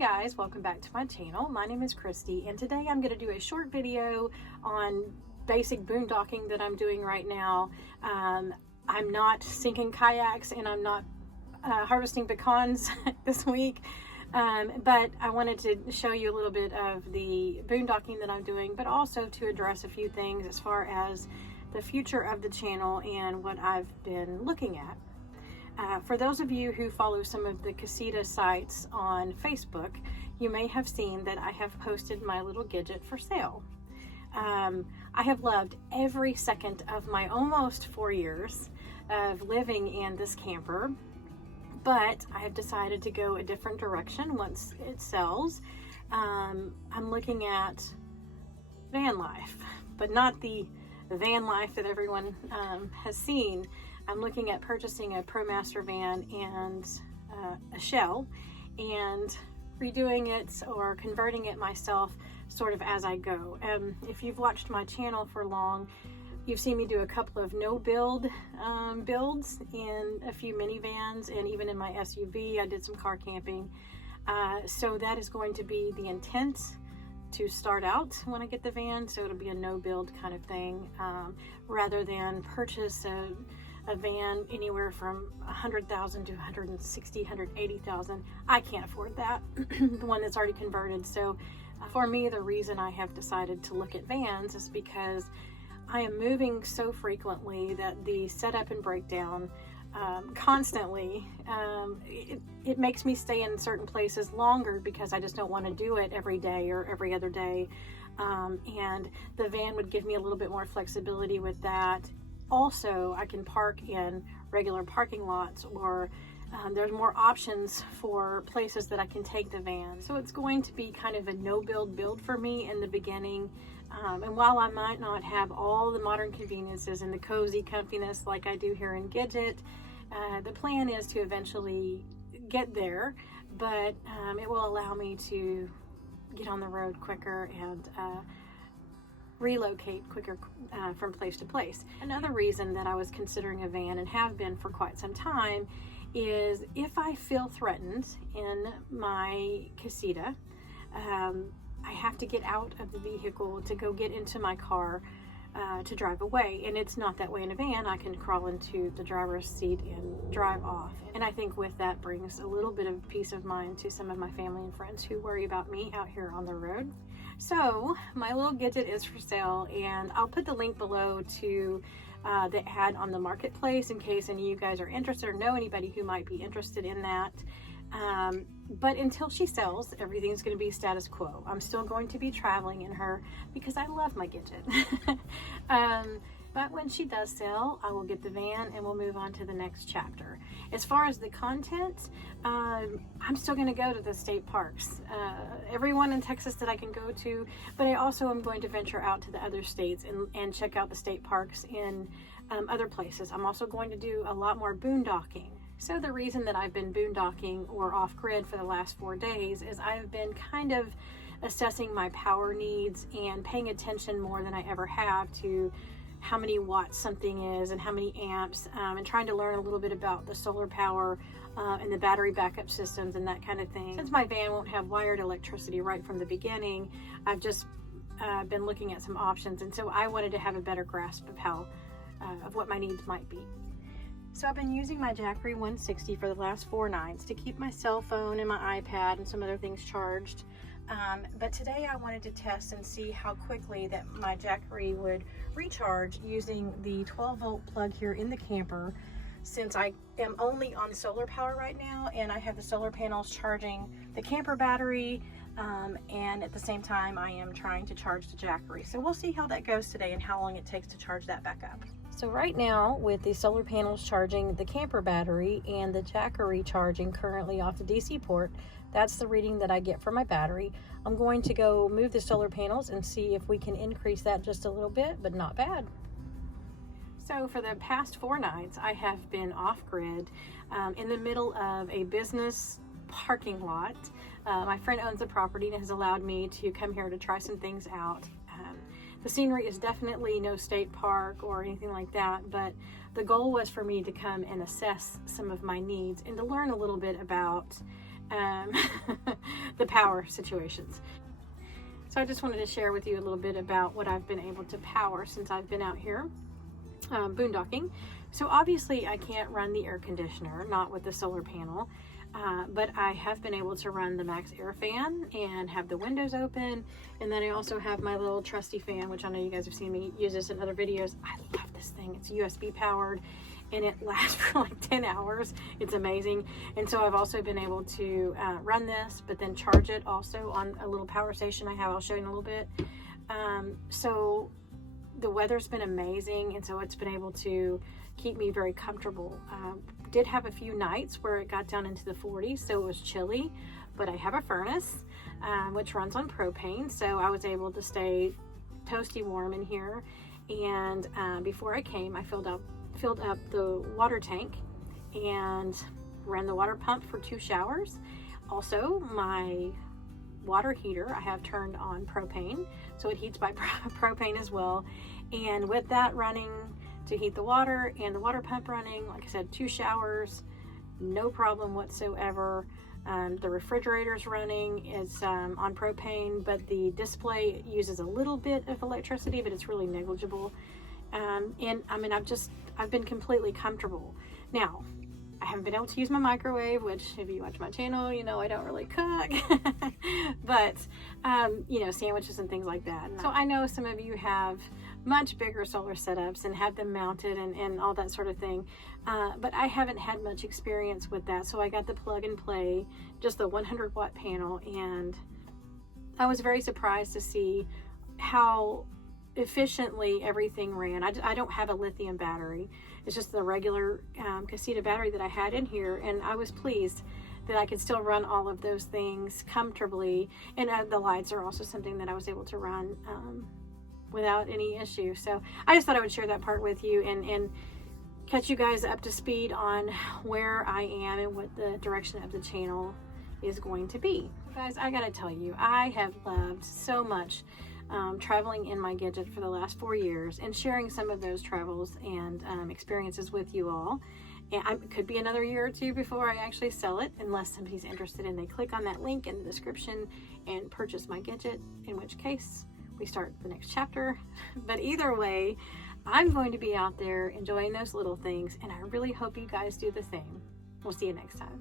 guys, welcome back to my channel. My name is Christy, and today I'm going to do a short video on basic boondocking that I'm doing right now. I'm not sinking kayaks and I'm not harvesting pecans this week, but I wanted to show you a little bit of the boondocking that I'm doing, but also to address a few things as far as the future of the channel and what I've been looking at. For those of you who follow some of the Casita sites on Facebook, you may have seen that I have posted my little Gidget for sale. I have loved every second of my almost 4 years of living in this camper, but I have decided to go a different direction once it sells. I'm looking at van life, but not the van life that everyone has seen. I'm looking at purchasing a ProMaster van and a shell and redoing it or converting it myself sort of as I go. If you've watched my channel for long, you've seen me do a couple of no-build builds in a few minivans, and even in my SUV I did some car camping. So that is going to be the intent to start out when I get the van, so it'll be a no-build kind of thing, rather than purchase a van anywhere from $100,000 to $160,000, $180,000. I can't afford that, the one that's already converted. So for me, the reason I have decided to look at vans is because I am moving so frequently that the setup and breakdown constantly, it makes me stay in certain places longer because I just don't want to do it every day or every other day. And the van would give me a little bit more flexibility with that. Also, I can park in regular parking lots, or there's more options for places that I can take the van. So it's going to be kind of a no-build build for me in the beginning. And while I might not have all the modern conveniences and the cozy comfiness like I do here in Gidget, the plan is to eventually get there, but it will allow me to get on the road quicker and relocate quicker from place to place. Another reason that I was considering a van, and have been for quite some time, is if I feel threatened in my Casita, I have to get out of the vehicle to go get into my car to drive away. And it's not that way in a van. I can crawl into the driver's seat and drive off. And I think with that brings a little bit of peace of mind to some of my family and friends who worry about me out here on the road. So my little Gidget is for sale, and I'll put the link below to the ad on the marketplace in case any of you guys are interested or know anybody who might be interested in that. But until she sells, everything's going to be status quo. I'm still going to be traveling in her because I love my Gidget. But when she does sell, I will get the van and we'll move on to the next chapter. As far as the content, I'm still going to go to the state parks. Everyone in Texas that I can go to, but I also am going to venture out to the other states and check out the state parks in other places. I'm also going to do a lot more boondocking. So the reason that I've been boondocking or off-grid for the last 4 days is I've been kind of assessing my power needs and paying attention more than I ever have to how many watts something is and how many amps, and trying to learn a little bit about the solar power and the battery backup systems and that kind of thing. Since my van won't have wired electricity right from the beginning, I've just been looking at some options, and so I wanted to have a better grasp of how of what my needs might be. So I've been using my Jackery 160 for the last 4 nights to keep my cell phone and my iPad and some other things charged. But today I wanted to test and see how quickly that my Jackery would recharge using the 12-volt plug here in the camper, since I am only on solar power right now and I have the solar panels charging the camper battery, and at the same time I am trying to charge the Jackery. So we'll see how that goes today and how long it takes to charge that back up. So right now, with the solar panels charging the camper battery and the Jackery charging currently off the DC port, that's the reading that I get for my battery. I'm going to go move the solar panels and see if we can increase that just a little bit, but not bad. So for the past 4 nights, I have been off-grid in the middle of a business parking lot. My friend owns the property and has allowed me to come here to try some things out. The scenery is definitely no state park or anything like that, but the goal was for me to come and assess some of my needs and to learn a little bit about um, the power situations. So I just wanted to share with you a little bit about what I've been able to power since I've been out here boondocking. So obviously I can't run the air conditioner, not with the solar panel, but I have been able to run the max air fan and have the windows open. And then I also have my little trusty fan, which I know you guys have seen me use this in other videos. I love this thing. It's USB powered and it lasts for like 10 hours. It's amazing. And so I've also been able to run this, but then charge it also on a little power station I have. I'll show you in a little bit. So the weather's been amazing, and so it's been able to keep me very comfortable. Did have a few nights where it got down into the 40s, so it was chilly, but I have a furnace which runs on propane, so I was able to stay toasty warm in here. And before I came, I filled up the water tank and ran the water pump for 2 showers. Also, my water heater I have turned on propane, so it heats by propane as well. And with that running to heat the water and the water pump running, like I said, 2 showers, no problem whatsoever. The refrigerator's running, is on propane, but the display uses a little bit of electricity, but it's really negligible. And I mean, I've been completely comfortable. Now, I haven't been able to use my microwave, which if you watch my channel, you know I don't really cook, but, you know, sandwiches and things like that. So I know some of you have much bigger solar setups and have them mounted and all that sort of thing, but I haven't had much experience with that. So I got the plug and play, just the 100 watt panel, and I was very surprised to see how efficiently everything ran. I don't have a lithium battery. It's just the regular Casita battery that I had in here, and I was pleased that I could still run all of those things comfortably. And the lights are also something that I was able to run without any issue. So I just thought I would share that part with you and catch you guys up to speed on where I am and what the direction of the channel is going to be. Guys, I gotta tell you, I have loved so much traveling in my Gidget for the last 4 years and sharing some of those travels and experiences with you all. And it could be another year or two before I actually sell it, unless somebody's interested and they click on that link in the description and purchase my Gidget, in which case we start the next chapter. But either way, I'm going to be out there enjoying those little things, and I really hope you guys do the same. We'll see you next time.